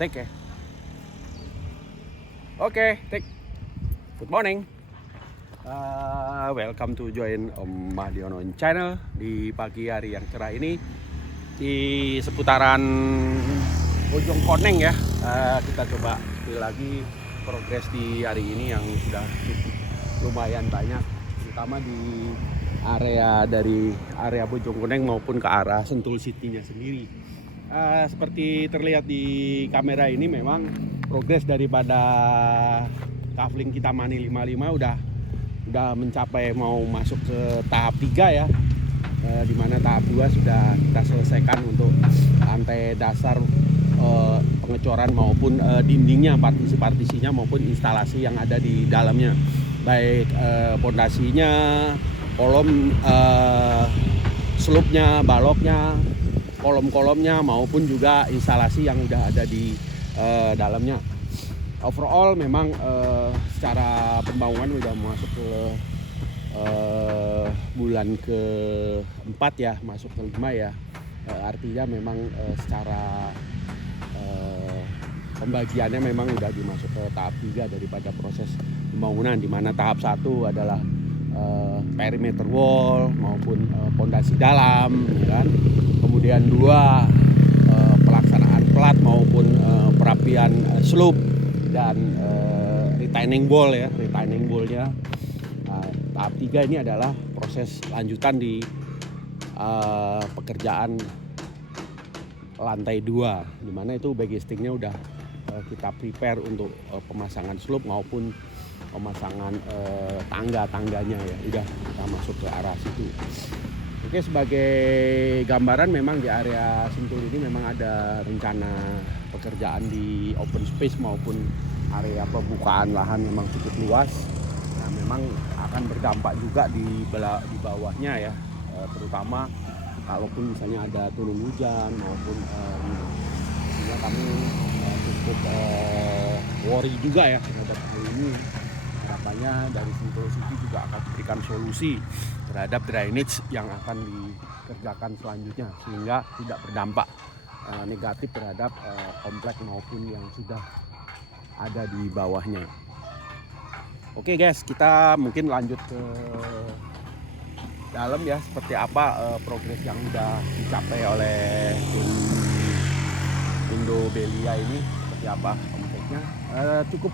Take ya. Oke, take. Good morning. Welcome to join Om Mahdiono channel di pagi hari yang cerah ini di seputaran Bojong Koneng ya. Kita coba sekali lagi progres di hari ini yang sudah cukup lumayan banyak, terutama di dari area Bojong Koneng maupun ke arah Sentul City-nya sendiri. Seperti terlihat di kamera ini memang progres daripada kafling kita Mani 55 udah mencapai mau masuk ke tahap 3 ya, di mana tahap 2 sudah kita selesaikan untuk lantai dasar, pengecoran maupun dindingnya, partisi-partisinya maupun instalasi yang ada di dalamnya, baik pondasinya, kolom, sloopnya, baloknya, kolom-kolomnya maupun juga instalasi yang udah ada di dalamnya. Overall memang secara pembangunan udah masuk ke bulan ke-4 ya, masuk ke-5 ya. Artinya memang secara pembagiannya memang udah dimasuk ke tahap 3 daripada proses pembangunan, di mana tahap 1 adalah perimeter wall maupun pondasi dalam ya kan. Kemudian 2 pelaksanaan plat maupun perapian sloop dan retaining wall ya, retaining wallnya. Tahap 3 ini adalah proses lanjutan di pekerjaan lantai 2, dimana itu backing-nya udah kita prepare untuk pemasangan sloop maupun pemasangan tangga-tangganya ya, udah kita masuk ke arah situ. Oke, sebagai gambaran memang di area Sentul ini memang ada rencana pekerjaan di open space maupun area pembukaan lahan memang cukup luas. Nah, memang akan berdampak juga di bawahnya ya, terutama kalaupun misalnya ada turun hujan maupun sehingga kami cukup worry juga ya terhadap hal ini. Harapannya dari Sentul City juga akan memberikan solusi terhadap drainage yang akan dikerjakan selanjutnya, sehingga tidak berdampak negatif terhadap komplek maupun yang sudah ada di bawahnya. Oke guys, kita mungkin lanjut ke dalam ya, seperti apa progres yang sudah dicapai oleh tim Indo Belia ini, seperti apa kompleknya. Cukup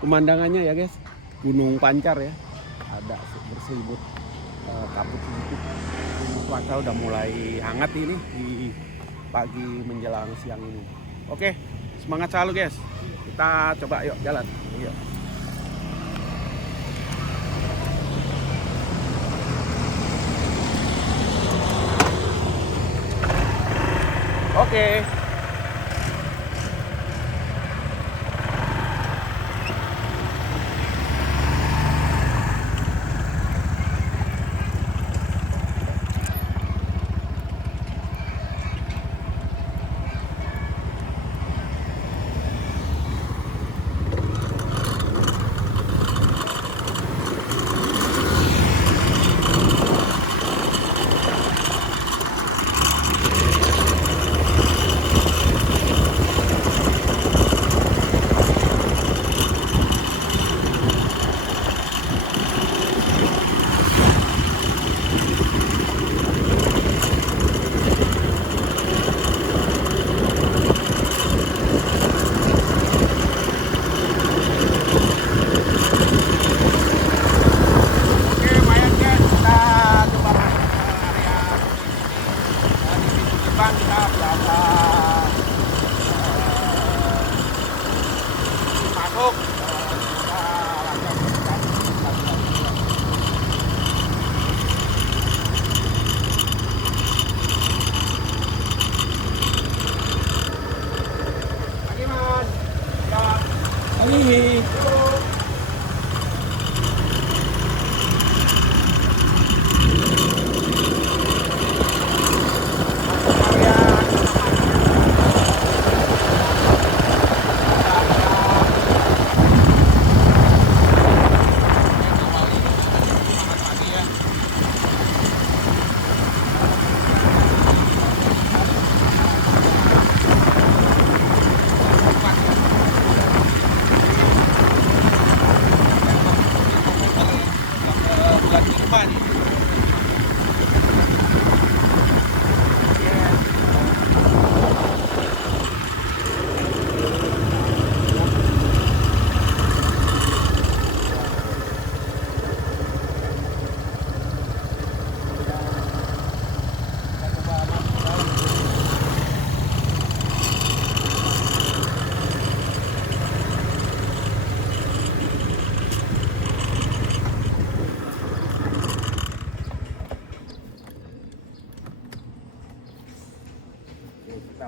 pemandangannya ya guys, Gunung Pancar ya, ada berselimut kabut sedikit. Cuaca udah mulai hangat ini di pagi menjelang siang ini. Oke, semangat selalu guys, kita coba yuk jalan yuk. Oke.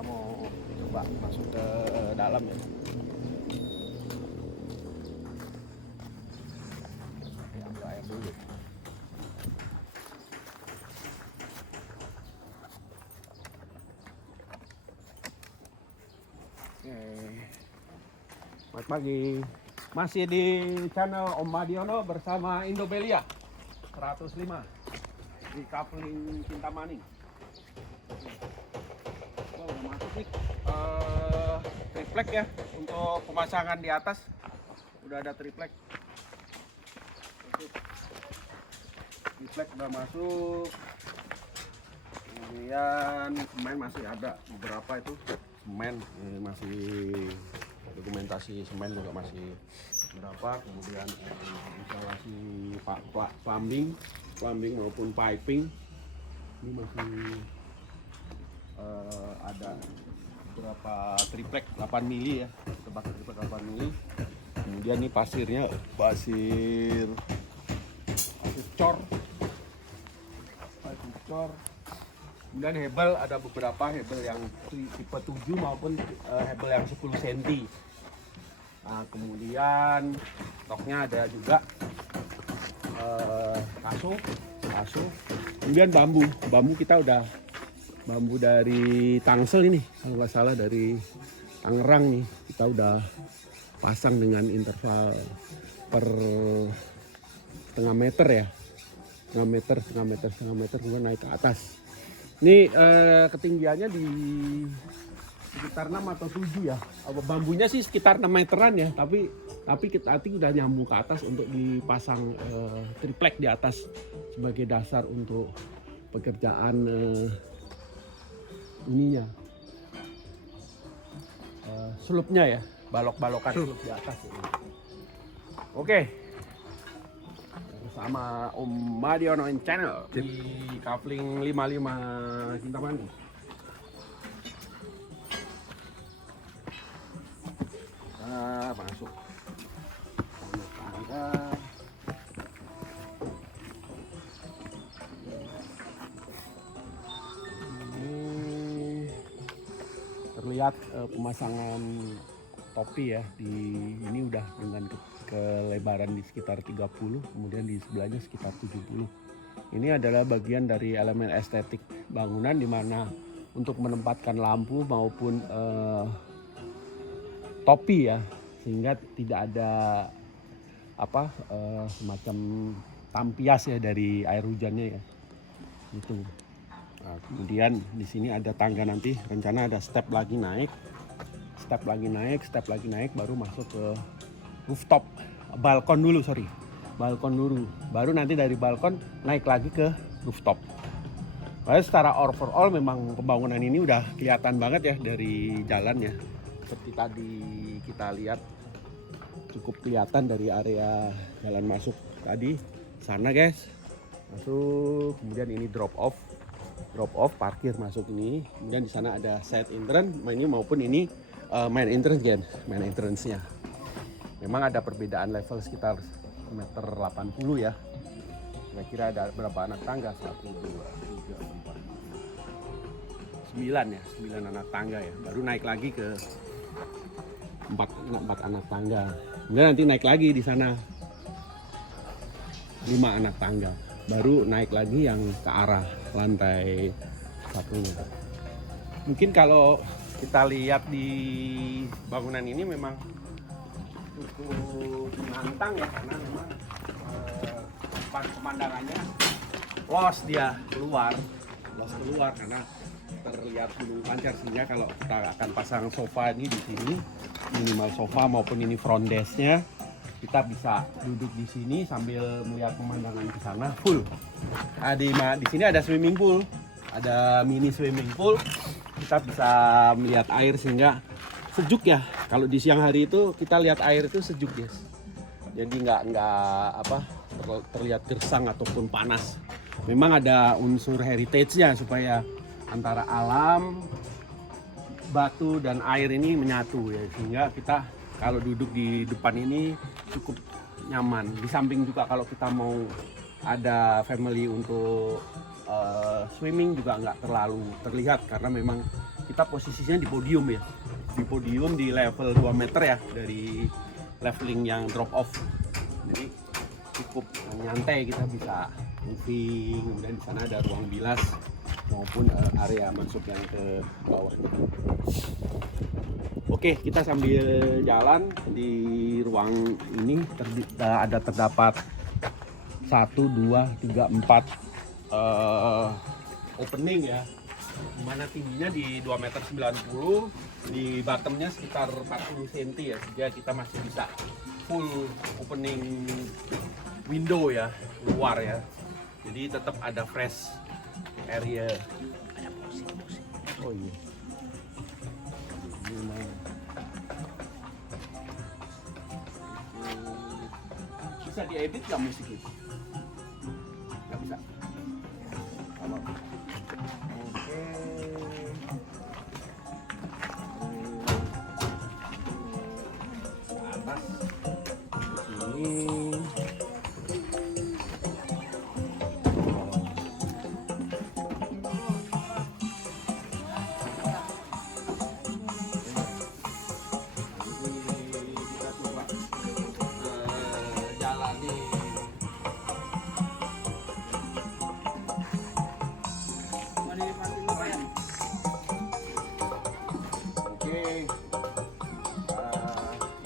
kita mau coba masuk ke dalam ya. Ambil air dulu. Oke. Selamat pagi. Masih di channel Om Madiono bersama Indobelia 105 di Kafling Kintamani. Oh, udah masuk nih. Triplek ya untuk pemasangan di atas. Udah ada triplek. Triplek udah masuk. Kemudian semen masih ada beberapa itu. Semen masih dokumentasi semen juga masih berapa. Kemudian instalasi plumbing maupun piping ini masih ada beberapa triplek 8 mili ya, tebak triplek 8 mili. Kemudian ini pasir cor. Kemudian hebel, ada beberapa hebel yang tipe 7 maupun hebel yang 10 cm. Nah, kemudian stoknya ada juga kaso. Kemudian bambu kita udah bambu dari Tangsel ini, kalau nggak salah dari Tangerang nih, kita udah pasang dengan interval per setengah meter ya, setengah meter kemudian naik ke atas. Ini ketinggiannya di sekitar 6 atau 7 ya. Bambunya sih sekitar 6 meteran ya, tapi kita udah nyambung ke atas untuk dipasang triplek di atas sebagai dasar untuk pekerjaan ininya. Selupnya ya, balok-balokan selup di atas ini. Oke. Sama Om Madiono Channel di Kafling 55 Kintamani. Nah, masuk tangga. Ini terlihat pemasangan topi ya, di ini udah dengan kelebaran di sekitar 30, kemudian di sebelahnya sekitar 70. Ini adalah bagian dari elemen estetik bangunan, di mana untuk menempatkan lampu maupun topi ya, sehingga tidak ada semacam tampias ya dari air hujannya ya. Itu. Nah, kemudian di sini ada tangga, nanti rencana ada step lagi naik, baru masuk ke rooftop, balkon dulu, baru nanti dari balkon naik lagi ke rooftop. Lalu secara overall memang pembangunan ini udah kelihatan banget ya dari jalan ya, seperti tadi kita lihat cukup kelihatan dari area jalan masuk tadi sana guys, masuk, kemudian ini drop off parkir masuk ini, kemudian di sana ada side entrance ini maupun ini main entrance-nya. Memang ada perbedaan level sekitar meter 80 ya. Kira-kira ada berapa anak tangga? 1, 2, 3, 4, 9 ya. 9 anak tangga ya. Baru naik lagi ke 4 anak tangga. Kemudian nanti naik lagi di sana 5 anak tangga. Baru naik lagi yang ke arah lantai 1-nya. Mungkin kalau kita lihat di bangunan ini memang cukup menantang ya, karena memang pemandangannya luas keluar karena terlihat Gunung Pancar, sehingga kalau kita akan pasang sofa ini di sini, minimal sofa maupun ini front desk-nya, kita bisa duduk di sini sambil melihat pemandangan ke sana full. Nah, di sini ada swimming pool, ada mini swimming pool, kita bisa melihat air sehingga sejuk ya. Kalau di siang hari itu kita lihat air itu sejuk guys. Jadi nggak terlihat gersang ataupun panas. Memang ada unsur heritage-nya supaya antara alam, batu dan air ini menyatu ya, sehingga kita kalau duduk di depan ini cukup nyaman. Di samping juga kalau kita mau ada family untuk swimming juga nggak terlalu terlihat, karena memang kita posisinya di podium ya, di podium di level 2 meter ya dari leveling yang drop off. Jadi cukup nyantai, kita bisa moving. Kemudian di sana ada ruang bilas maupun area masuk yang ke bawah. Oke, kita sambil jalan di ruang ini terdapat 1, 2, 3, 4 opening ya, dimana tingginya di 2,90 m, di bottomnya sekitar 40 cm ya, sehingga kita masih bisa full opening window ya, luar ya. Jadi tetap ada fresh area. Oh iya. Bisa diedit nggak musik itu? Nggak bisa. Oke. Atas sini.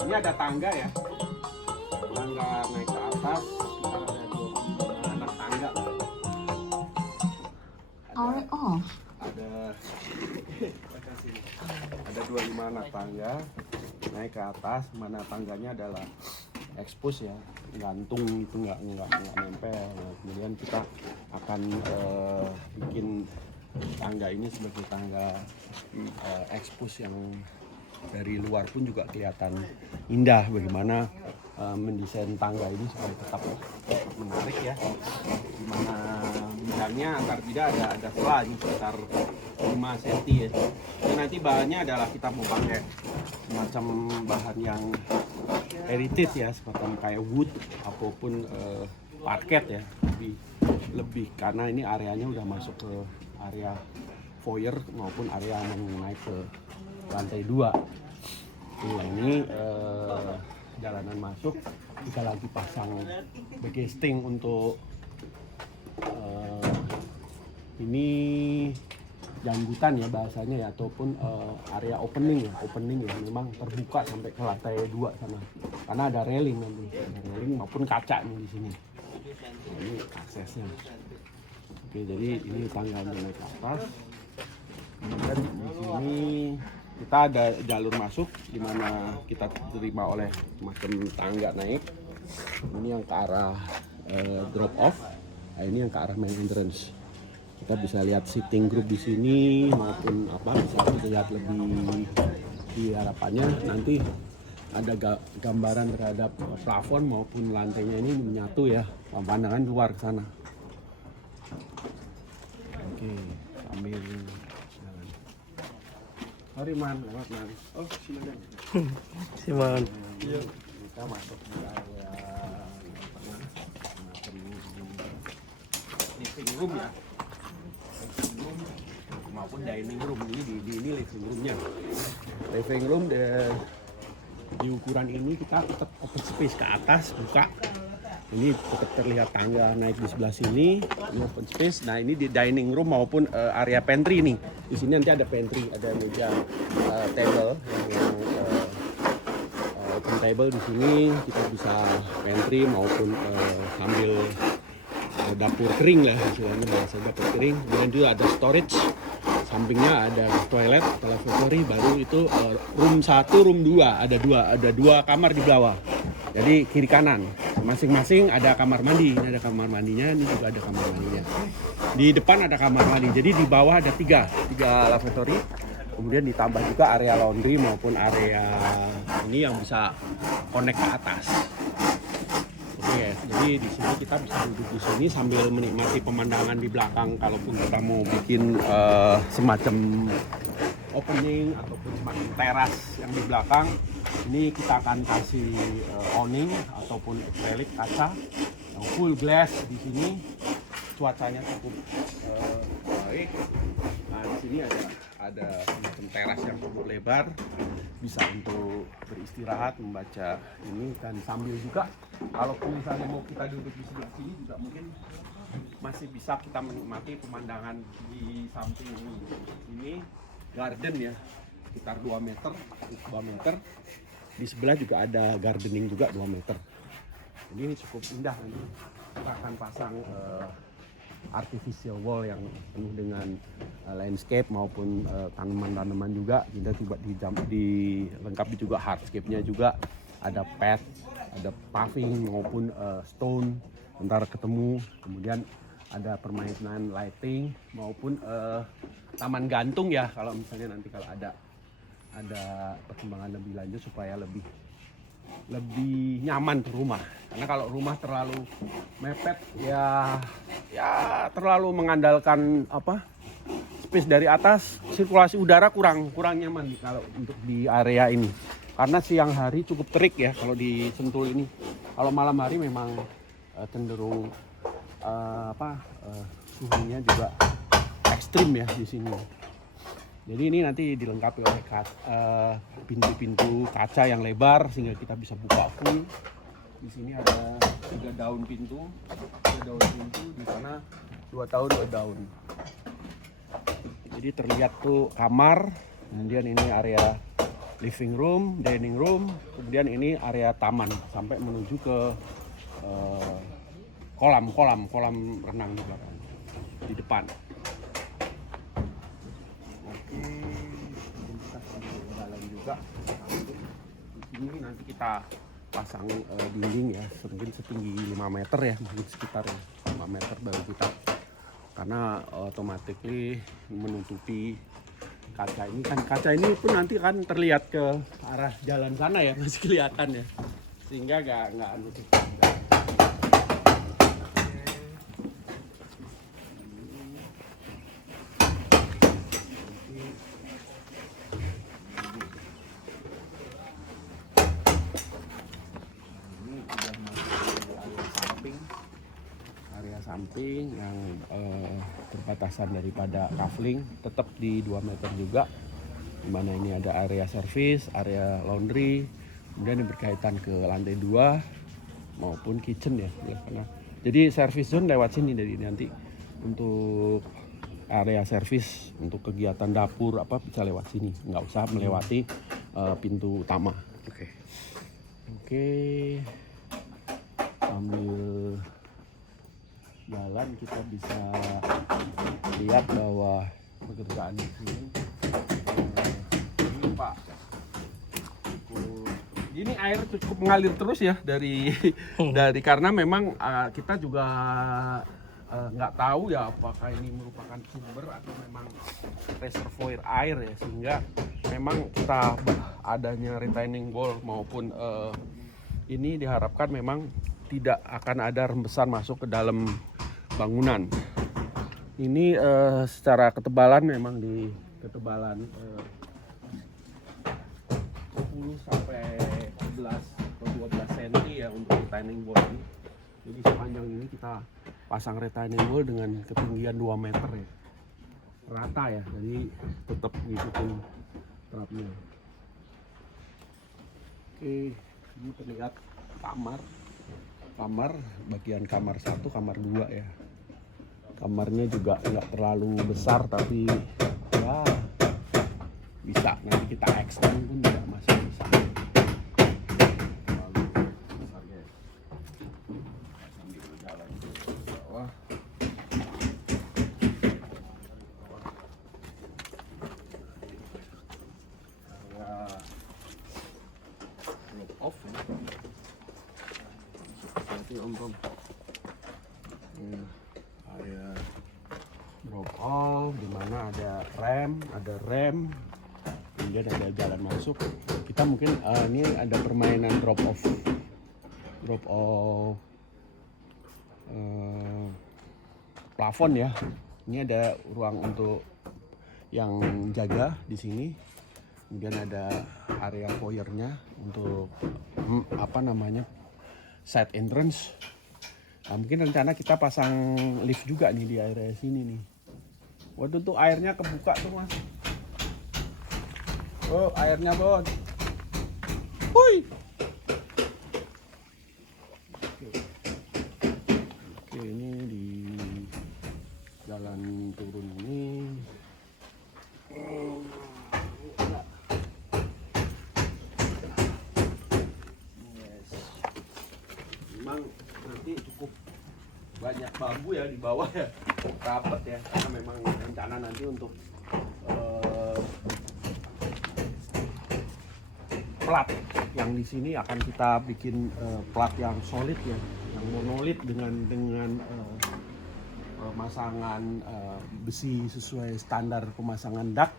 Ini ada tangga ya, tangga naik ke atas, kita ada 25 anak tangga. Ada 25 anak tangga naik ke atas, mana tangganya adalah expose ya, gantung itu nggak nempel. Nah, kemudian kita akan bikin tangga ini sebagai tangga expose yang dari luar pun juga kelihatan indah. Bagaimana mendesain tangga ini supaya tetap menarik ya, dimana bidangnya antar bidang ada selah ini sekitar 5 cm ya. Dan nanti bahannya adalah kita mau pakai semacam bahan yang heritage ya, semacam kayak wood ataupun parket ya, lebih karena ini areanya udah masuk ke area foyer maupun area yang naik ke lantai 2. Ini jalanan masuk, kita lagi pasang backcasting untuk ini janggutan ya bahasanya ya, ataupun area opening ya, memang terbuka sampai ke lantai 2 sana, karena ada railing nanti, ada railing maupun kaca nih di sini. Nah, ini aksesnya. Oke, jadi ini tangga untuk naik ke atas. Kemudian di sini kita ada jalur masuk di mana kita terima oleh macam tangga naik. Ini yang ke arah drop off. Nah, ini yang ke arah main entrance. Kita bisa lihat sitting group di sini maupun bisa lihat lebih di harapannya nanti ada gambaran terhadap plafon maupun lantainya ini menyatu ya, pandangan keluar ke sana. Oke, sambil jalan. Sorry man, lewat man. Oh silakan. Silakan. Iya. Kita masuk di area living room ya, living room maupun dining room. Ini living roomnya. Living room di ukuran ini kita tetap open space ke atas, buka. Ini tetap terlihat tangga naik di sebelah sini, ini open space. Nah ini di dining room maupun area pantry nih. Di sini nanti ada pantry, ada meja table yang open table di sini. Kita bisa pantry maupun sambil dapur kering lah istilahnya, bahasa dapur kering. Kemudian juga ada storage, sampingnya ada toilet, lavatory, baru itu room 1, room 2, ada dua kamar di bawah. Jadi kiri kanan, masing-masing ada kamar mandi. Ini ada kamar mandinya, ini juga ada kamar mandinya. Di depan ada kamar mandi, jadi di bawah ada tiga lavatory. Kemudian ditambah juga area laundry maupun area ini yang bisa connect ke atas. Oke, jadi di sini kita bisa duduk di sini sambil menikmati pemandangan di belakang. Kalaupun kita mau bikin semacam opening ataupun semacam teras yang di belakang, ini kita akan kasih awning ataupun acrylic kaca yang full glass di sini. Cuacanya cukup baik. baik. Nah, di sini ada semacam teras yang cukup lebar, bisa untuk beristirahat, membaca ini, dan sambil juga kalau misalnya mau kita duduk di sebelah sini juga mungkin masih bisa kita menikmati pemandangan di samping ini garden ya, sekitar 2 meter. Di sebelah juga ada gardening juga 2 meter. Jadi ini cukup indah. Nanti kita akan pasang artificial wall yang penuh dengan landscape maupun tanaman-tanaman juga. Kita coba dilengkapi juga hardscape-nya juga, ada path, ada paving maupun stone antara ketemu. Kemudian ada permainan lighting maupun taman gantung ya, kalau misalnya nanti kalau ada perkembangan lebih lanjut supaya lebih nyaman tuh rumah. Karena kalau rumah terlalu mepet ya terlalu mengandalkan space dari atas, sirkulasi udara kurang nyaman kalau untuk di area ini. Karena siang hari cukup terik ya kalau di Sentul ini. Kalau malam hari memang cenderung suhunya juga ekstrim ya di sini. Jadi ini nanti dilengkapi oleh pintu-pintu kaca yang lebar sehingga kita bisa buka full. Di sini ada 3 daun pintu, di sana 2 daun. Jadi terlihat tuh kamar, kemudian ini area living room, dining room, kemudian ini area taman sampai menuju ke kolam renang di belakang, di depan. Di sini nanti kita pasang dinding ya, mungkin setinggi 5 meter ya, mungkin sekitar 5 meter baru kita, karena otomatis menutupi kaca ini. Kan kaca ini pun nanti kan terlihat ke arah jalan sana ya, masih kelihatan ya, sehingga nggak nutup. Samping yang berbatasan daripada kafling tetap di 2 meter juga, dimana ini ada area service, area laundry, kemudian yang berkaitan ke lantai 2 maupun kitchen ya. Jadi service zone lewat sini, dari nanti untuk area service untuk kegiatan dapur bisa lewat sini, nggak usah melewati pintu utama. Oke. Sambil jalan kita bisa lihat bahwa pekerjaan di sini ini Pak, ini air cukup mengalir terus ya dari karena memang kita juga nggak tahu ya apakah ini merupakan sumber atau memang reservoir air ya, sehingga memang kita adanya retaining wall maupun ini diharapkan memang tidak akan ada rembesan masuk ke dalam bangunan. Ini secara ketebalan memang di ketebalan 10 sampai 11 atau 12 cm ya untuk retaining wall ini. Jadi sepanjang ini kita pasang retaining wall dengan ketinggian 2 meter ya. Rata ya, jadi tetap ngikutin terapnya. Oke, ini terlihat kamar bagian kamar 1, kamar 2 ya. Kamarnya juga nggak terlalu besar, tapi ya bisa nanti kita extend pun juga masih bisa. Sambil jalan ke bawah. Drop off ya. Nanti om. Area drop off, dimana ada rem, kemudian ada jalan masuk. Kita mungkin ini ada permainan drop off plafon ya. Ini ada ruang untuk yang jaga di sini. Kemudian ada area foyernya untuk side entrance. Nah, mungkin rencana kita pasang lift juga nih di area sini nih. Waduh tuh airnya kebuka tuh mas. Oh airnya bos. Hui. Oke ini di jalan turun ini. Yes. Memang nanti cukup banyak bambu ya di bawah ya, rapet ya, karena memang rencana nanti untuk plat yang di sini akan kita bikin plat yang solid ya, yang monolit dengan pemasangan besi sesuai standar pemasangan dak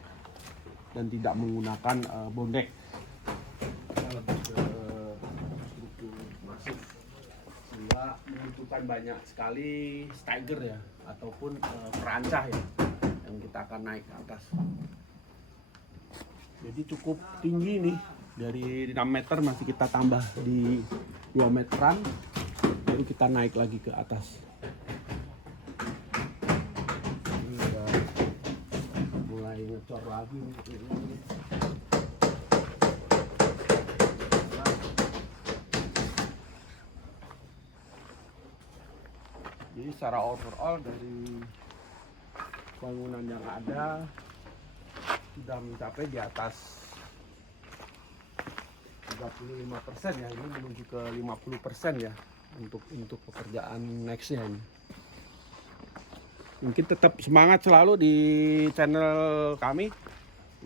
dan tidak menggunakan bondek. Kita lebih ke struktur masif sehingga membutuhkan banyak sekali stagger ya ataupun perancah ya yang kita akan naik ke atas. Jadi cukup tinggi nih, dari 6 meter masih kita tambah di 2 meteran, baru kita naik lagi ke atas. Ini udah mulai ngecor lagi nih. Jadi secara overall dari bangunan yang ada sudah mencapai di atas 35% ya, ini menuju ke 50% ya untuk pekerjaan nextnya ini. Mungkin tetap semangat selalu di channel kami.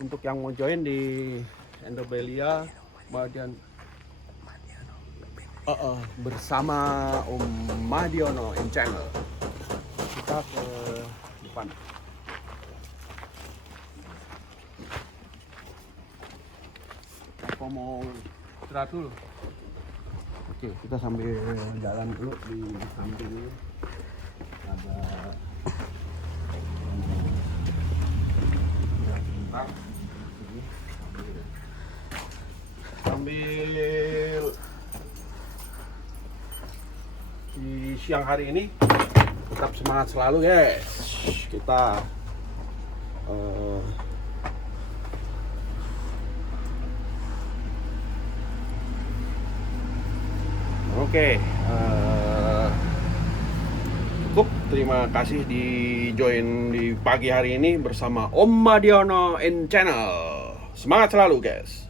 Untuk yang mau join di Endobelia Madian bersama Om Madiono in channel. Kita ke depan. Apa mau istirahat dulu? Oke, kita sambil jalan dulu di samping ini. Ada sambil di siang hari ini tetap semangat selalu guys. Kita Oke, cukup. Terima kasih di join di pagi hari ini bersama Om Madiono in channel. Semangat selalu guys.